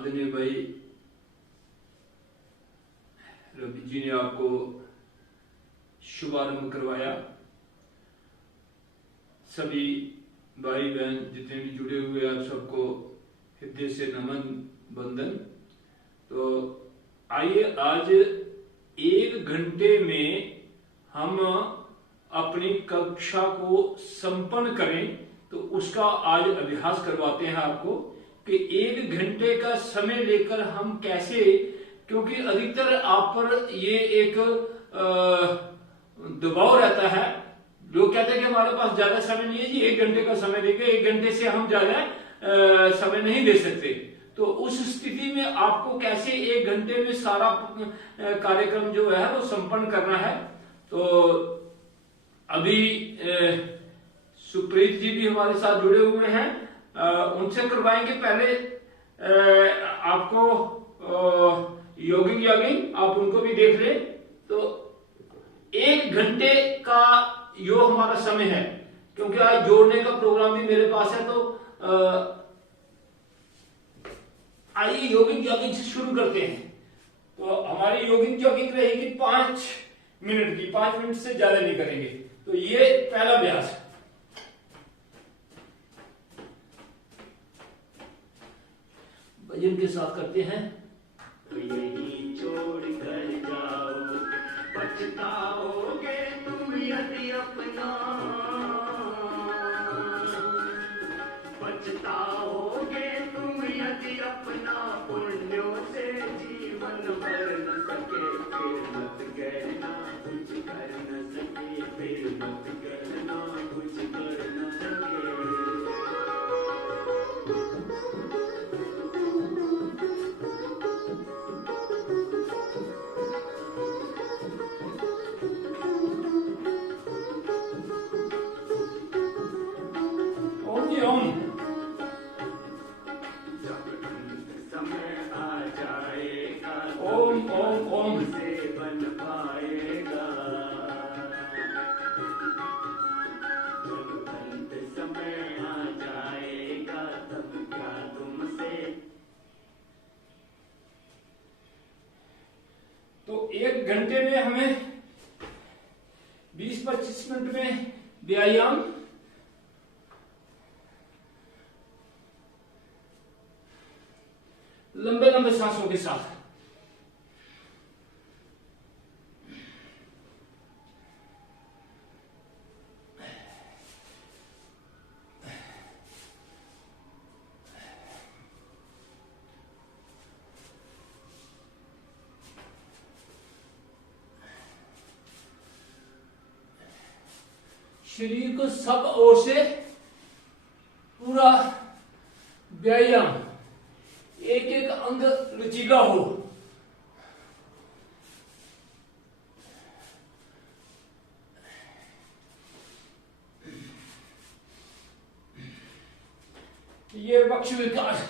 आदरणीय भाई रवि जी ने आपको शुभारंभ करवाया। सभी भाई बहन जितने भी जुड़े हुए आप सबको हृदय से नमन बंदन। तो आइए आज 1 घंटे में हम अपनी कक्षा को संपन्न करें, तो उसका आज अभ्यास करवाते हैं आपको कि 1 घंटे का समय लेकर हम कैसे, क्योंकि अधिकतर आप पर ये एक दबाव रहता है। लोग कहते हैं कि हमारे पास ज्यादा समय नहीं है जी, 1 घंटे का समय देंगे, 1 घंटे से हम ज्यादा समय नहीं दे सकते। तो उस स्थिति में आपको कैसे 1 घंटे में सारा कार्यक्रम जो है वो संपन्न करना है। तो अभी सुप्रीत जी भी हमारे साथ जुड़े हुए हैं, उनसे करवाएंगे। पहले आपको योगिंग आप उनको भी देख लें। तो 1 घंटे का योग हमारा समय है, क्योंकि आज जोड़ने का प्रोग्राम भी मेरे पास है। तो आइए योगिंग से शुरू करते हैं। तो हमारी योगिंग रहेगी 5 मिनट की, 5 मिनट से ज्यादा नहीं करेंगे। तो ये पहला अभ्यास है। भजन के साथ करते हैं। तो यही छोड़ कर जाओ, पछताओगे तुम यदि अपना, पछताओगे तुम यदि अपना पुण्यों से जीवन भर न सके। फिर मत कहना कुछ कर न सके, फिर मत कहना कुछ कर न सके। तो 1 घंटे में हमें 20-25 मिनट में व्यायाम, लंबे लंबे सांसों के साथ। शरीर को सब ओर से पूरा व्यायाम, एक एक अंग लचीला हो। ये वक्ष विकास,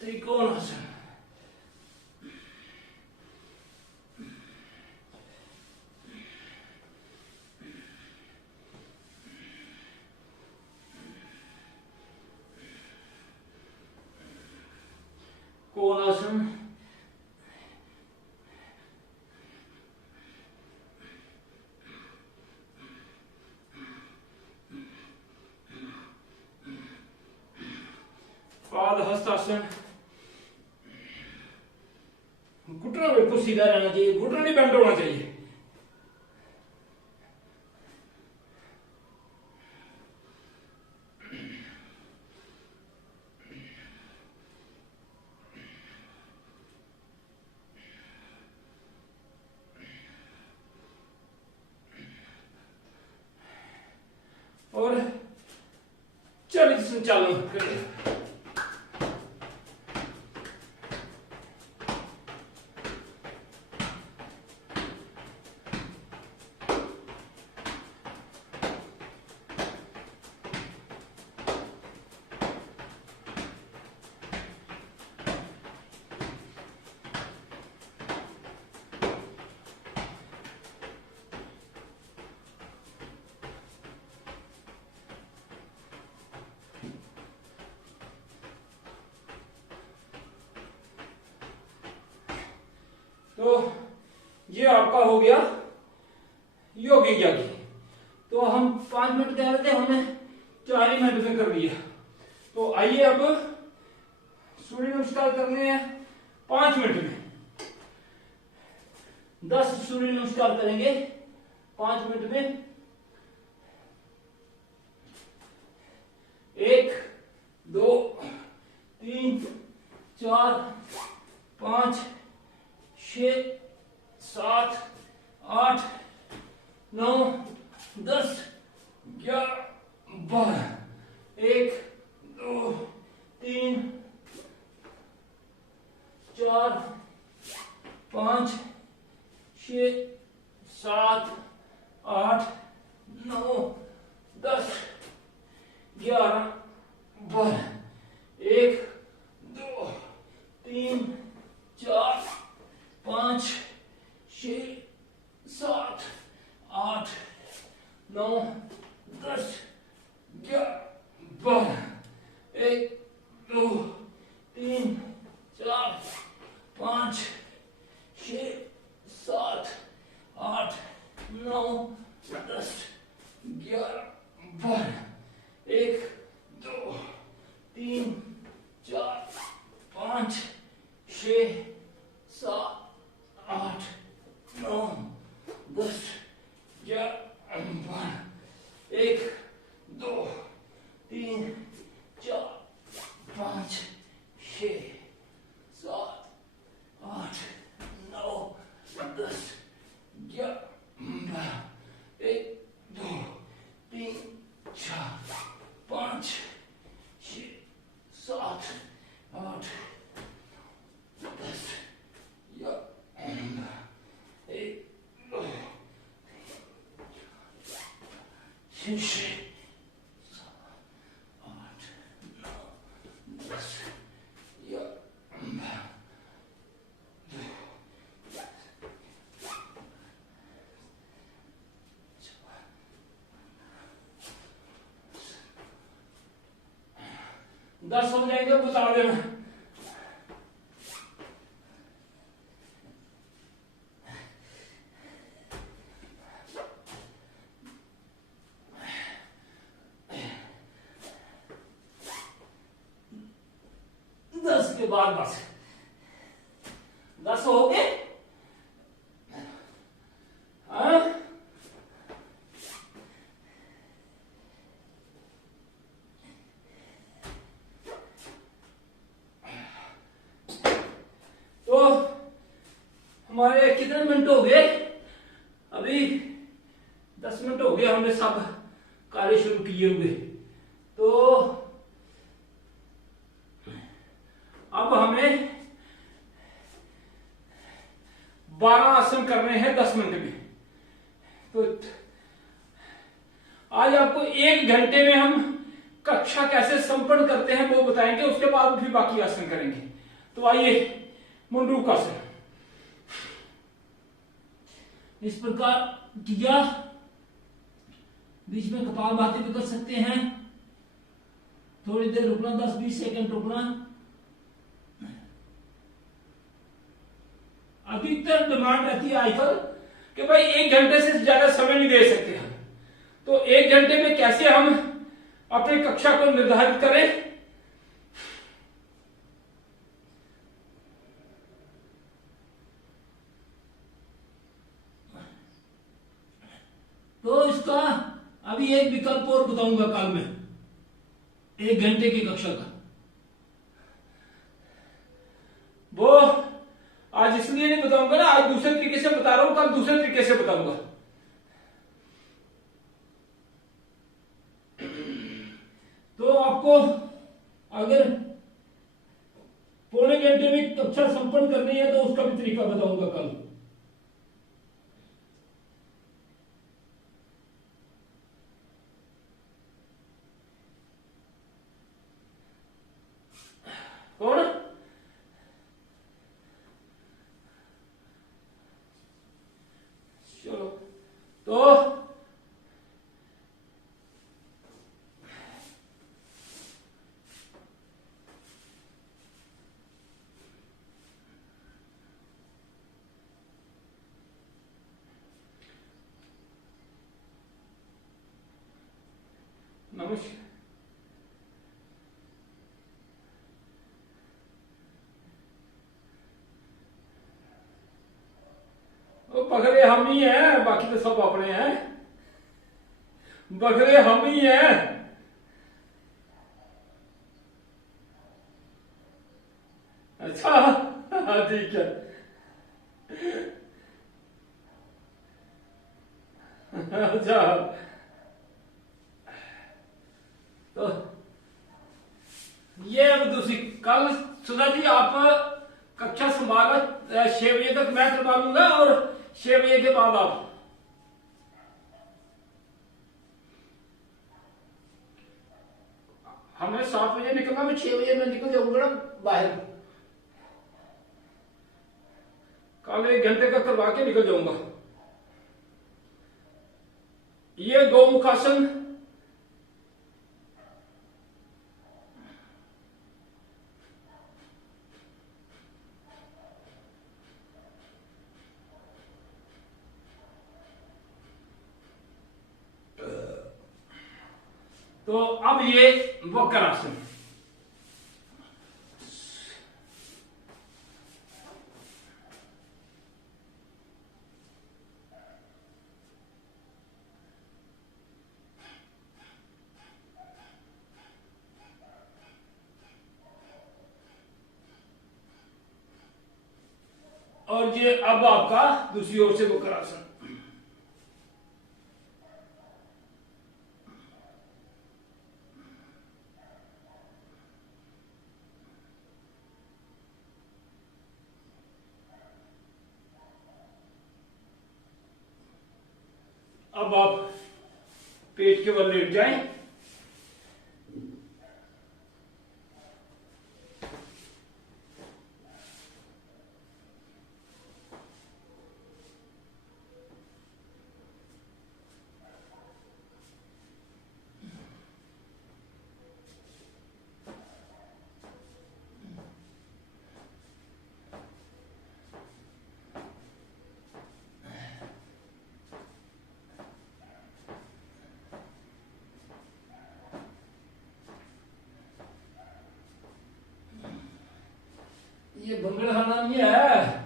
त्रिकोणासन, कोणासन, पाद हस्तासन। घुटना बिल्कुल सीधा रहना चाहिए, घुटना नहीं बेंड होना चाहिए। और चलित संचालन करें। तो ये आपका हो गया योगी यागी। तो हम 5 मिनट कह रहे थे, हमने 4 ही मिनट में कर लिया। तो आइए अब सूर्य नमस्कार करने हैं 5 मिनट में। 10 सूर्य नमस्कार करेंगे 5 मिनट में। 1 2 3 4 5 6 7 8 9 10 11 12। 1 2 3 4 5 6 7 8 9 10 11 12। 1 2 3 4 5 6 7 8 9 10 11 12। 1 2 3 4 5 6 7 8 9 10 11 12। 1 2 3 4 5 6 7 8 9 10 11 12। 1 2 3 4 5 6 7 8 9 10 11 12। 1 2 3 4 5 6 7 8 10 11 12। 1 2 6 7 8 9 10 11 12। 10 हो जाएंगे बता देना। के बाद बस 10 हो गए। हाँ? तो हमारे कितने मिनट हो गए? अभी 10 मिनट हो गए हमने सब कार्य शुरू किए हुए। तो अब हमें 12 आसन करने हैं 10 मिनट में। तो आज आपको 1 घंटे में हम कक्षा कैसे संपन्न करते हैं वो बताएंगे, उसके बाद फिर बाकी आसन करेंगे। तो आइए मुंडूक आसन। इस प्रकार किया, बीच में कपालभाति भी कर सकते हैं। थोड़ी देर रुकना, 10-20 सेकंड रुकना। अधिकतर डिमांड रहती है आजकल कि भाई 1 घंटे से ज्यादा समय नहीं दे सकते हम। तो 1 घंटे में कैसे हम अपनी कक्षा को निर्धारित करें। तो इसका अभी एक विकल्प और बताऊंगा कल में, 1 घंटे की कक्षा का। वो आज इसलिए नहीं बताऊंगा ना, आज दूसरे तरीके से बता रहा हूं, कल दूसरे तरीके से बताऊंगा। तो आपको अगर 1/4 घंटे में कक्षा संपन्न करनी है तो उसका भी तरीका बताऊंगा कल। कौन? चलो तो मुश्किल। वो बकरे हम ही हैं, बाकी तो सब अपने हैं। बकरे हम ही हैं। अच्छा हाँ ठीक है। अच्छा तो ये अब दूसरी कल सुधा जी आप कक्षा संभालो 6 बजे तक मैं करवा लूंगा और 6 बजे के बाद आप। हमें 7 बजे निकलना, मैं 6 बजे में निकल जाऊंगा ना बाहर। कल 1 घंटे का करवा के निकल जाऊंगा। ये गौमुखासन तो अब ये वक्र आसन। और ये अब आपका दूसरी ओर से वक्र आसन। अब आप पेट के बल लेट जाएं। ये भंगड़ खाना नहीं है।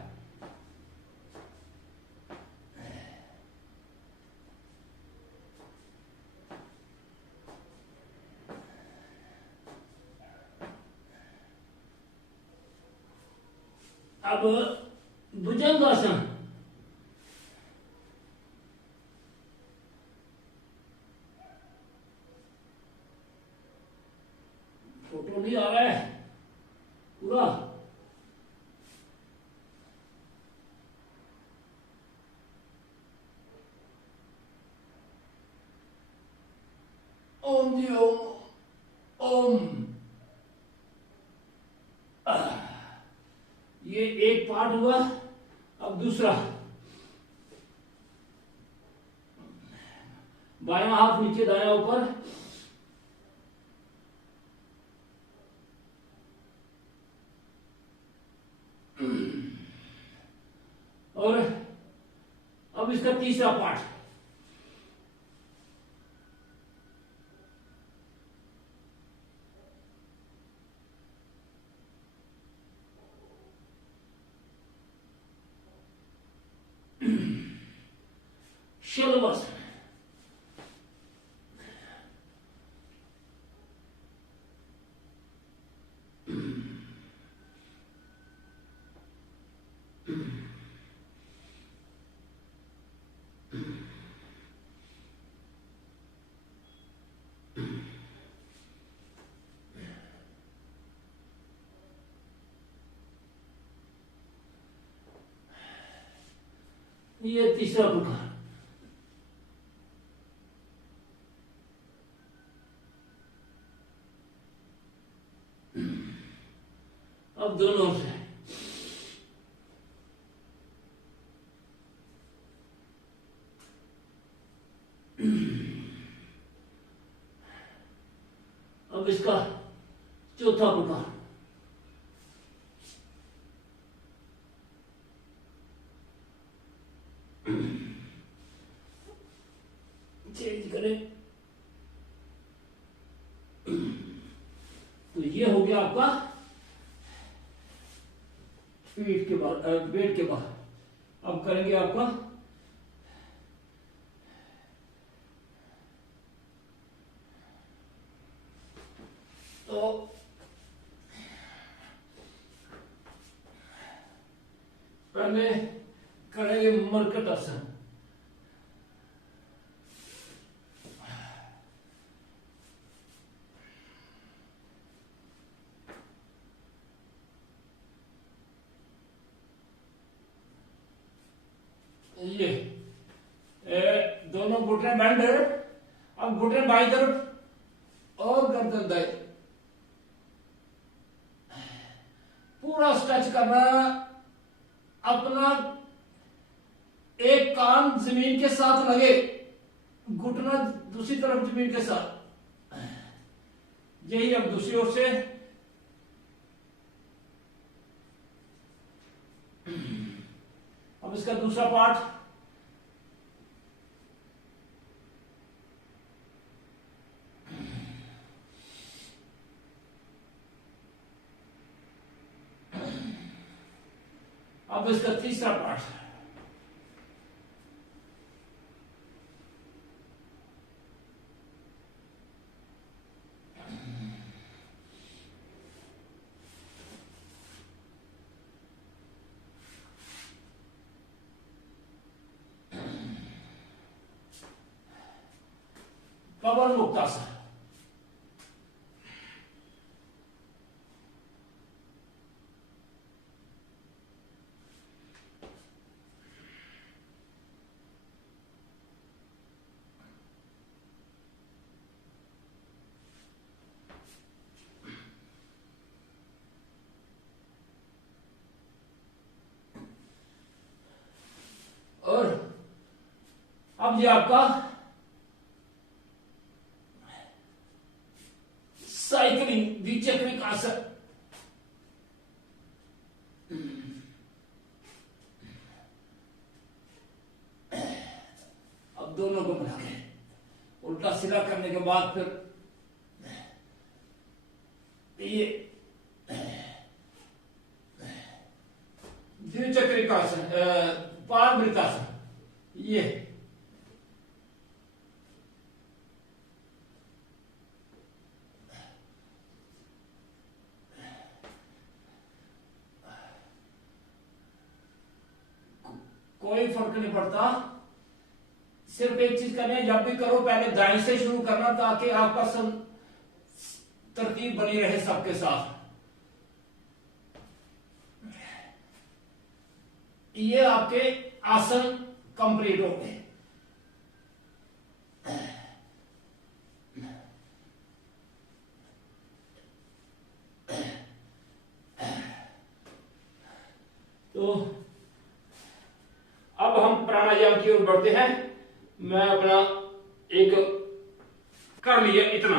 अब भुजंगासन। फोटो नहीं आ रहा है पूरा। ओम जी ओम। ओम। ये एक पार्ट हुआ। अब दूसरा, बायां हाथ नीचे दायां ऊपर। और अब इसका तीसरा पार्ट। शलवासन। ये तीसरा प्रकार। अब दोनों से अब इसका चौथा प्रकार। चेंज करें। गया आपका पीठ के बाहर, पेट के बाहर। अब करेंगे आपका तो पहले करेंगे मरकट आसन। ये दोनों घुटने बैंड है। अब घुटने बाई तरफ और गर्दन दाएं, पूरा स्ट्रेच करना। अपना एक कान जमीन के साथ लगे, घुटना दूसरी तरफ जमीन के साथ। यही अब दूसरी ओर से अब इसका दूसरा पार्ट। अब इसका तीसरा पार्ट। पवन मुक्तासन। और अब ये आपका साइकिलिंग द्विचक्रिक आसन। अब दोनों को मिला के उल्टा सीधा करने के बाद फिर ये द्विचक्रिक आसन, पारवृतासन। ये कोई फर्क नहीं पड़ता, सिर्फ एक चीज करनी है, जब भी करो पहले दाएं से शुरू करना ताकि आपका तरतीब बनी रहे सबके साथ। ये आपके आसन कंप्लीट हो गए। तो अब हम प्राणायाम की ओर बढ़ते हैं। मैं अपना एक कर लिया इतना।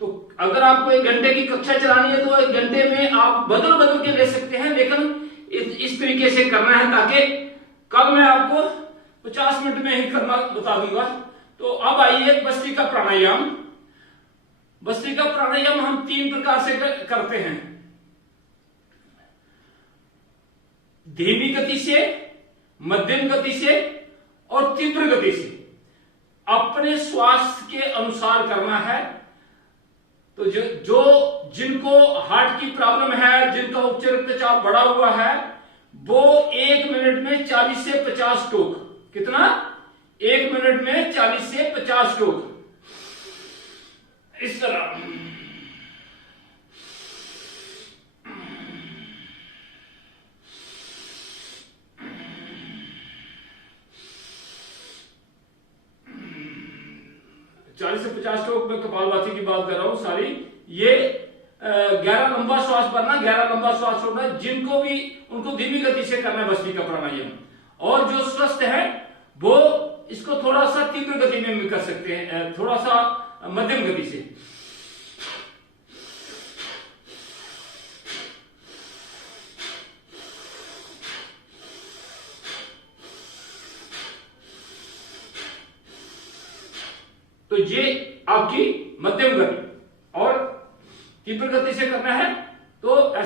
तो अगर आपको 1 घंटे की कक्षा चलानी है तो 1 घंटे में आप बदल बदल के ले सकते हैं, लेकिन इस तरीके से करना है ताकि कल मैं आपको 50 मिनट में ही करना बता दूंगा। तो अब आइए भस्त्रिका प्राणायाम। भस्त्रिका प्राणायाम हम 3 प्रकार से करते हैं, धीमी गति से, मध्यम गति से और तीव्र गति से। अपने स्वास्थ्य के अनुसार करना है। तो जो जिनको हार्ट की प्रॉब्लम है, जिनका उच्च रक्तचाप बढ़ा हुआ है, वो 1 मिनट में 40 से 50 टोक, कितना 1 मिनट में 40 से 50 टोक इस तरह। चालीस से 50 स्ट्रोक में कपालभाति की बात कर रहा हूं सारी। ये 11 लंबा श्वास भरना, 11 लंबा श्वास छोड़ना। जिनको भी उनको धीमी गति से करना है भस्त्रिका प्राणायाम, और जो स्वस्थ है वो इसको थोड़ा सा तीव्र गति में भी कर सकते हैं, थोड़ा सा मध्यम गति से। तो ये आपकी मध्यम गति, और तीव्र गति से करना है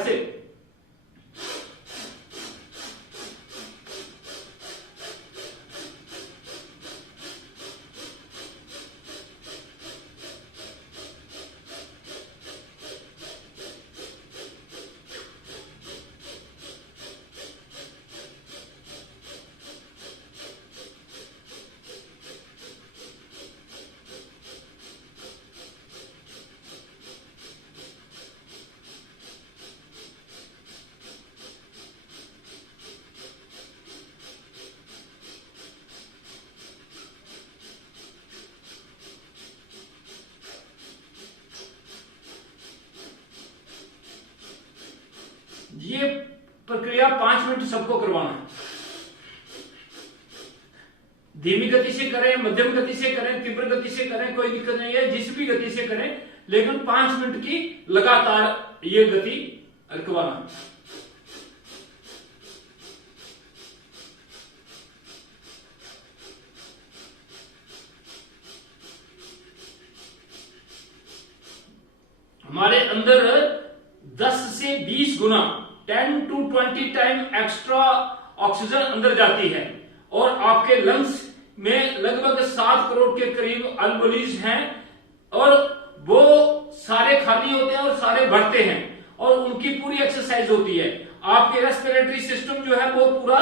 ऐसे। ये प्रक्रिया 5 मिनट सबको करवाना है। धीमी गति से करें, मध्यम गति से करें, तीव्र गति से करें, कोई दिक्कत नहीं है, जिस भी गति से करें, लेकिन 5 मिनट की लगातार ये गति रखवाना। हमारे अंदर 10 से 20 गुना 10 to 20 टाइम एक्स्ट्रा ऑक्सीजन अंदर जाती है और आपके लंग्स में लगभग 7 करोड़ के करीब अल्वोलीज हैं और वो सारे खाली होते हैं और सारे बढ़ते हैं और उनकी पूरी एक्सरसाइज होती है। आपके रेस्पिरेटरी सिस्टम जो है वो पूरा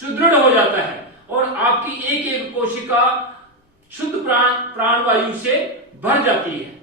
सुदृढ़ हो जाता है और आपकी एक एक कोशिका शुद्ध प्राणवायु से भर जाती है।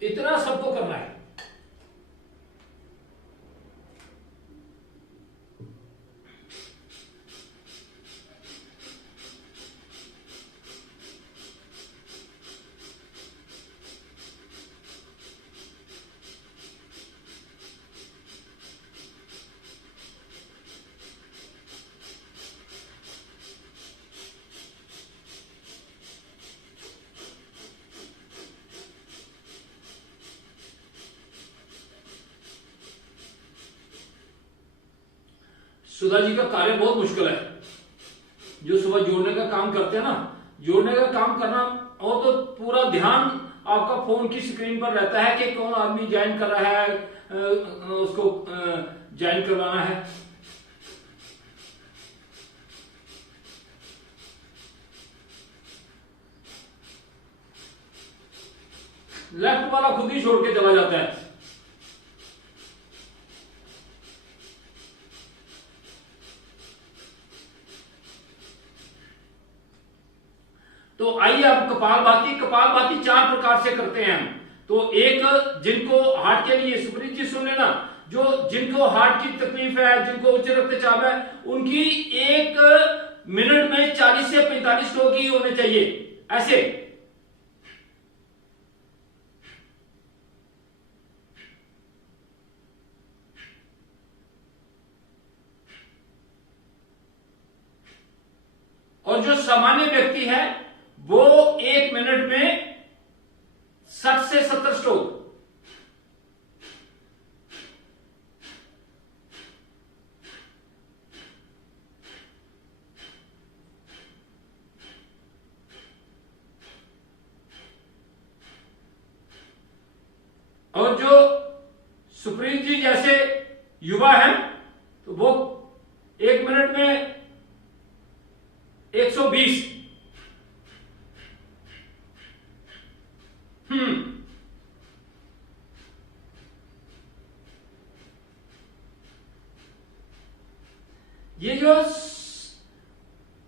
इतना सबको करना है। सुधा जी का कार्य बहुत मुश्किल है। जो सुबह जोड़ने का काम करते हैं ना, जोड़ने का काम करना और तो पूरा ध्यान आपका फोन की स्क्रीन पर रहता है कि कौन आदमी ज्वाइन कर रहा है, उसको ज्वाइन करवाना है। लेफ्ट वाला खुद ही छोड़ के चला जाता है। तो आइए अब कपालभाति 4 प्रकार से करते हैं हम। तो एक, जिनको हार्ट के लिए, सुप्रीत जी सुन लेना, जो जिनको हार्ट की तकलीफ है, जिनको उच्च रक्तचाप है, उनकी 1 मिनट में 40 से 45 स्ट्रोक ही होने चाहिए ऐसे। और जो सामान्य व्यक्ति है वो 1 मिनट में 60 से 70 स्ट्रोक। और जो सुप्रीत जी जैसे युवा हैं तो वो 1 मिनट में 120। ये जो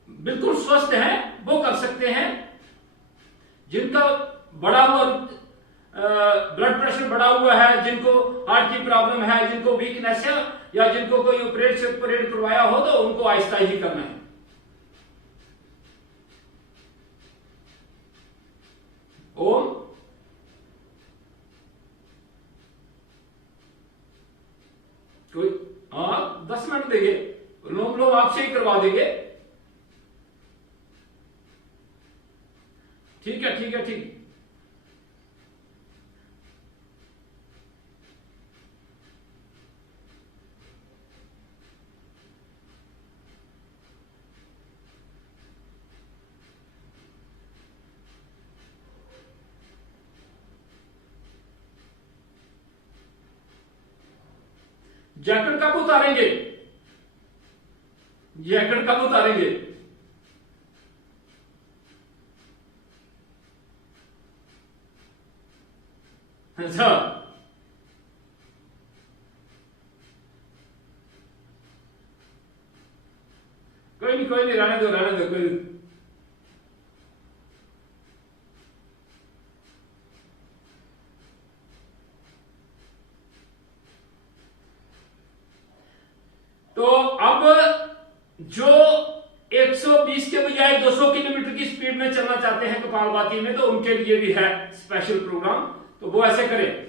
बिल्कुल स्वस्थ हैं वो कर सकते हैं। जिनका ब्लड प्रेशर बढ़ा हुआ है, जिनको हार्ट की प्रॉब्लम है, जिनको वीक किनेसिया या जिनको कोई ऑपरेट करवाया हो तो उनको आहिस्ता ही करना है। ओम कोई 10 मिनट देंगे, लोग आपसे ही करवा देंगे। ठीक है ठीक है ठीक। जैकेट कब उतारेंगे? जैकेट कब उतारेंगे? अच्छा कोई नहीं रहने दो कोई। तो अब जो 120 के बजाय 200 किलोमीटर की स्पीड में चलना चाहते हैं कपालभाति में, तो उनके लिए भी है स्पेशल प्रोग्राम, तो वो ऐसे करें।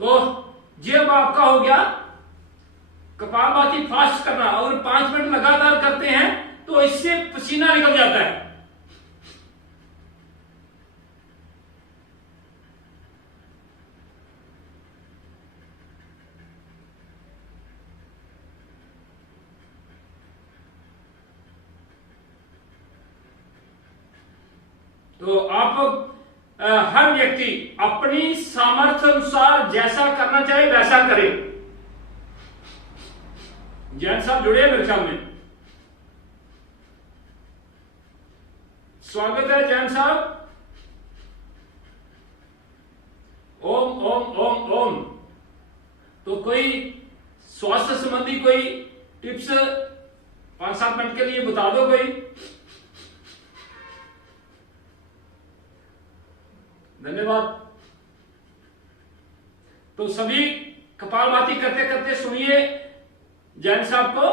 तो ये अब आपका हो गया कपालभाति फास्ट करना, और 5 मिनट लगातार करते हैं तो इससे पसीना निकल जाता है। तो आप हर व्यक्ति अपनी सामर्थ्य अनुसार जैसा करना चाहे वैसा करे। जैन साहब जुड़े हैं मेरे ख्याल में, स्वागत है जैन साहब। ओम ओम ओम ओम। तो कोई स्वास्थ्य संबंधी कोई टिप्स 5-7 मिनट के लिए बता दो कोई। धन्यवाद। तो सभी कपालभाति करते करते सुनिए जैन साहब को।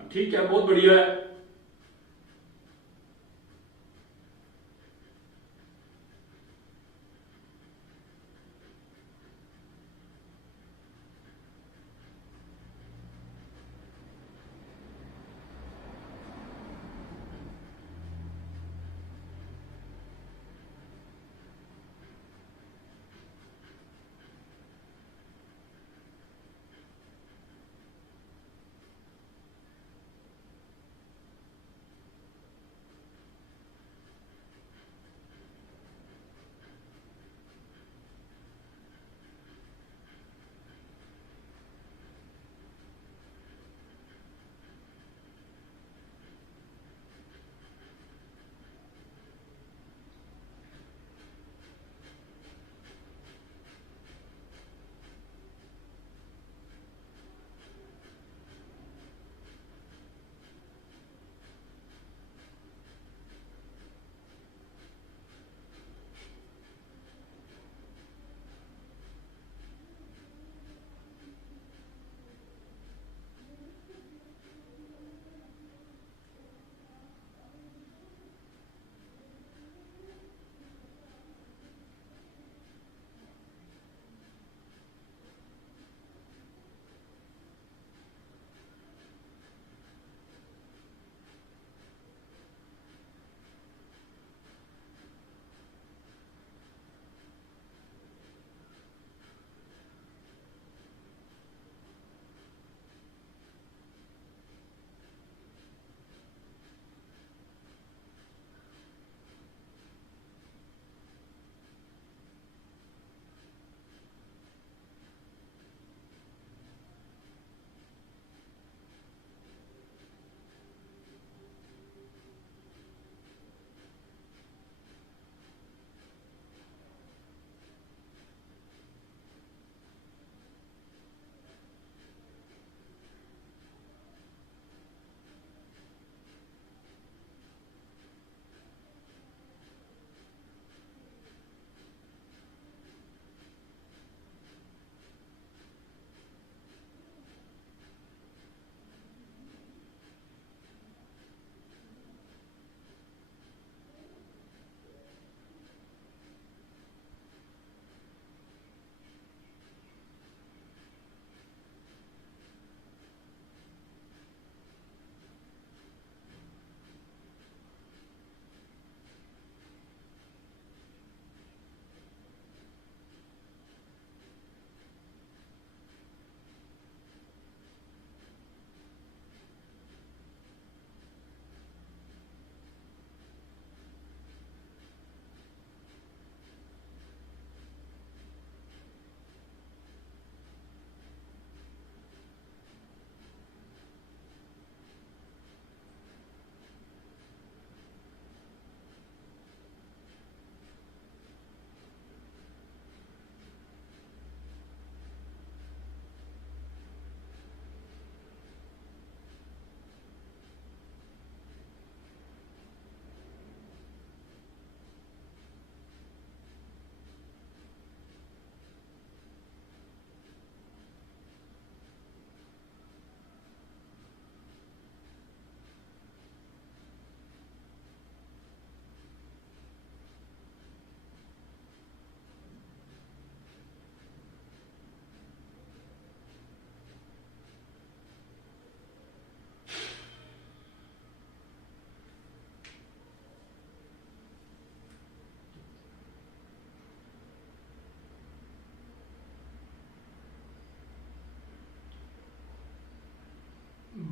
ठीक है, बहुत बढ़िया है।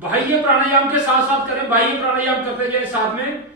बाह्य प्राणायाम के साथ साथ करें, बाह्य प्राणायाम करते जाए साथ में।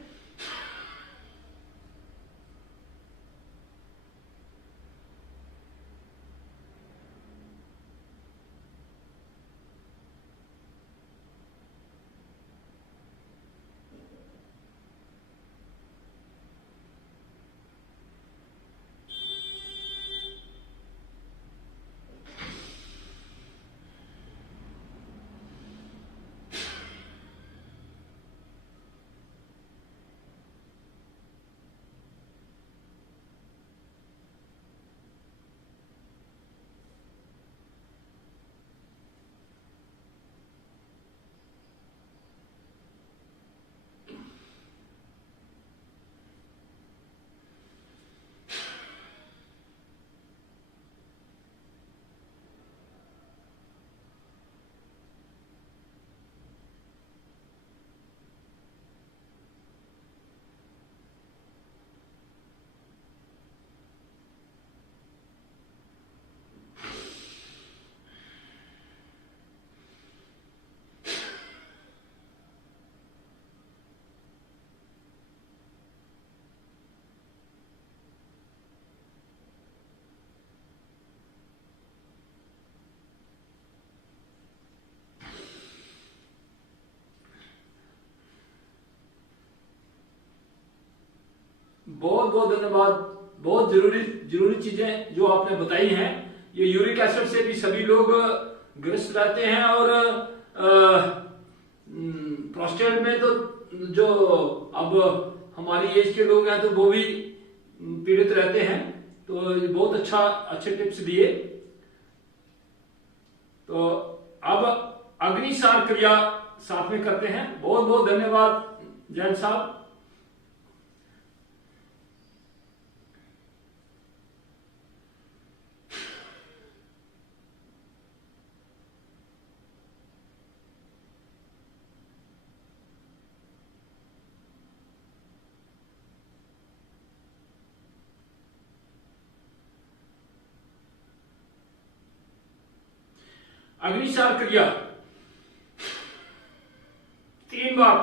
बहुत बहुत धन्यवाद। बहुत जरूरी जरूरी चीजें जो आपने बताई हैं। ये यूरिक एसिड से भी सभी लोग ग्रस्त रहते हैं, और प्रोस्टेट में तो जो अब हमारी एज के लोग हैं तो वो भी पीड़ित रहते हैं। तो ये बहुत अच्छे टिप्स दिए। तो अब अग्निसार क्रिया साथ में करते हैं। बहुत बहुत धन्यवाद जैन साहब। अग्निसार क्रिया 3 बार।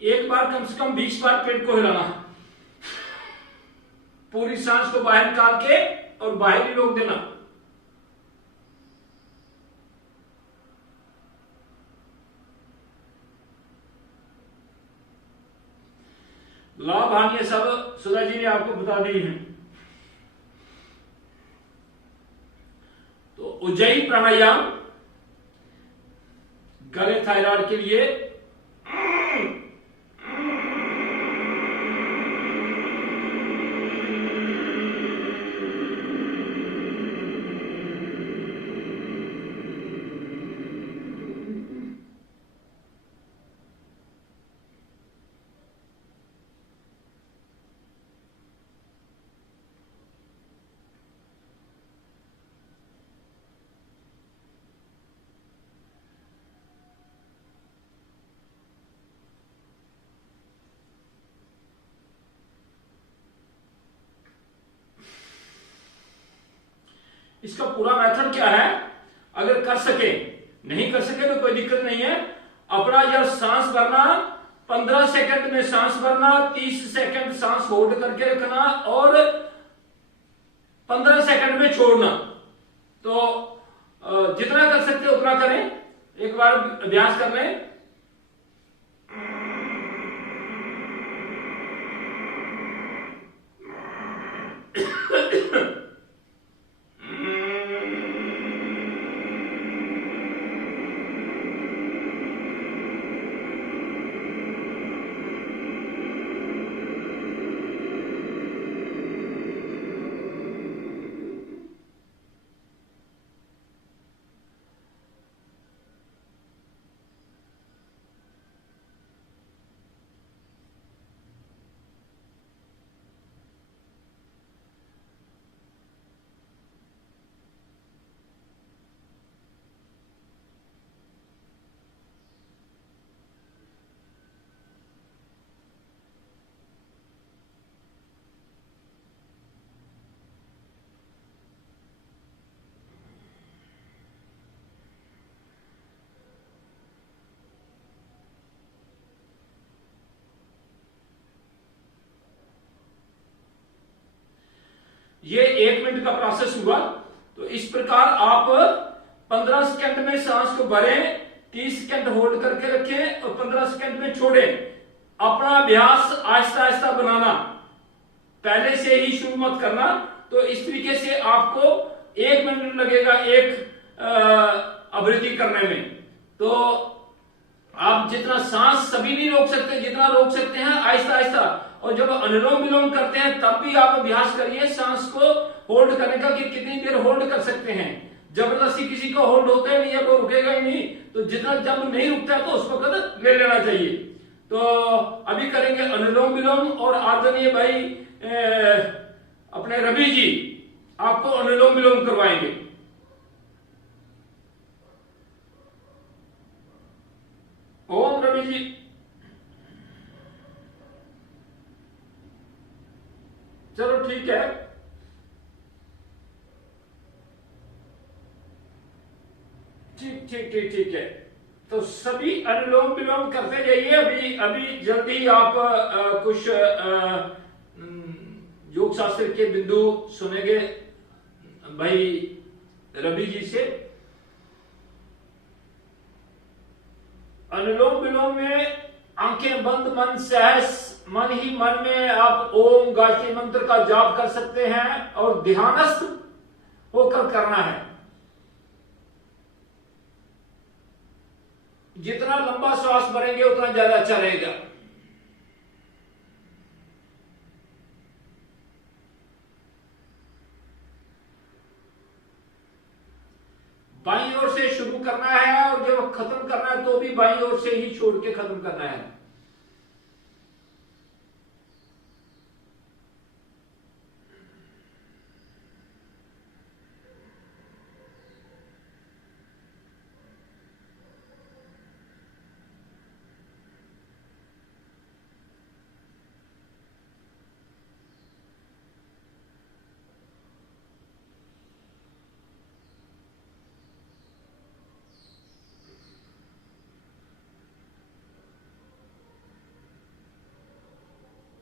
एक बार कम से कम 20 बार पेट को हिलाना, पूरी सांस को बाहर निकाल के और बाहर ही रोक देना। लाभ हानि सब सुधा जी ने आपको बता दी है। तो उज्जयी प्राणायाम गले थायराइड के लिए इसका पूरा मेथड क्या है? अगर कर सके, नहीं कर सके तो कोई दिक्कत नहीं है। अपना जब सांस भरना 15 सेकंड में सांस भरना, 30 सेकंड सांस होल्ड करके रखना और 15 सेकंड में छोड़ना। तो जितना कर सकते उतना करें। एक बार अभ्यास कर लें। ये 1 मिनट का प्रोसेस हुआ। तो इस प्रकार आप 15 सेकंड में सांस को भरें, 30 सेकंड होल्ड करके रखें और 15 सेकंड में छोड़ें। अपना अभ्यास आहिस्ता आहिस्ता बनाना, पहले से ही शुरू मत करना। तो इस तरीके से आपको 1 मिनट लगेगा एक आवृत्ति करने में। तो आप जितना सांस सभी नहीं रोक सकते, जितना रोक सकते हैं आहिस्ता आहिस्ता। और जब अनुलोम विलोम करते हैं तब भी आप अभ्यास करिए सांस को होल्ड करने का, कि कितनी देर होल्ड कर सकते हैं। जबरदस्ती किसी को होल्ड होता ही नहीं है, वो रुकेगा ही नहीं। तो जितना जब नहीं रुकता है तो उस वक्त ले लेना चाहिए। तो अभी करेंगे अनुलोम विलोम, और आदरणीय भाई अपने रवि जी आपको अनुलोम विलोम करवाएंगे। ओम रवि जी। चलो ठीक है, ठीक है। तो सभी अनुलोम विलोम करते जाइए। अभी जल्दी आप कुछ योग शास्त्र के बिंदु सुनेंगे भाई रवि जी से। अनुलोम विलोम में आंखें बंद, मन सहज, मन ही मन में आप ओम गायत्री मंत्र का जाप कर सकते हैं और ध्यानस्थ होकर करना है। जितना लंबा श्वास भरेंगे उतना ज्यादा अच्छा रहेगा। बाईं ओर से शुरू करना है और जब खत्म करना है तो भी बाईं ओर से ही छोड़ के खत्म करना है।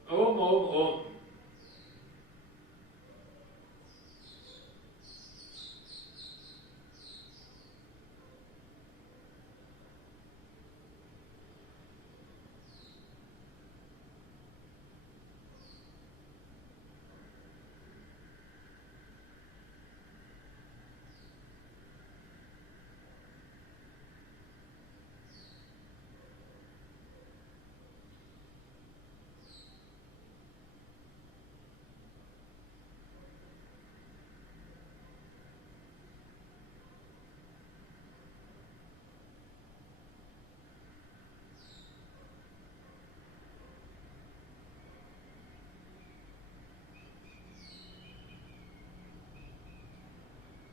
ओम ओम ओम।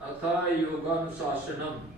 अथ योगानुशासनम।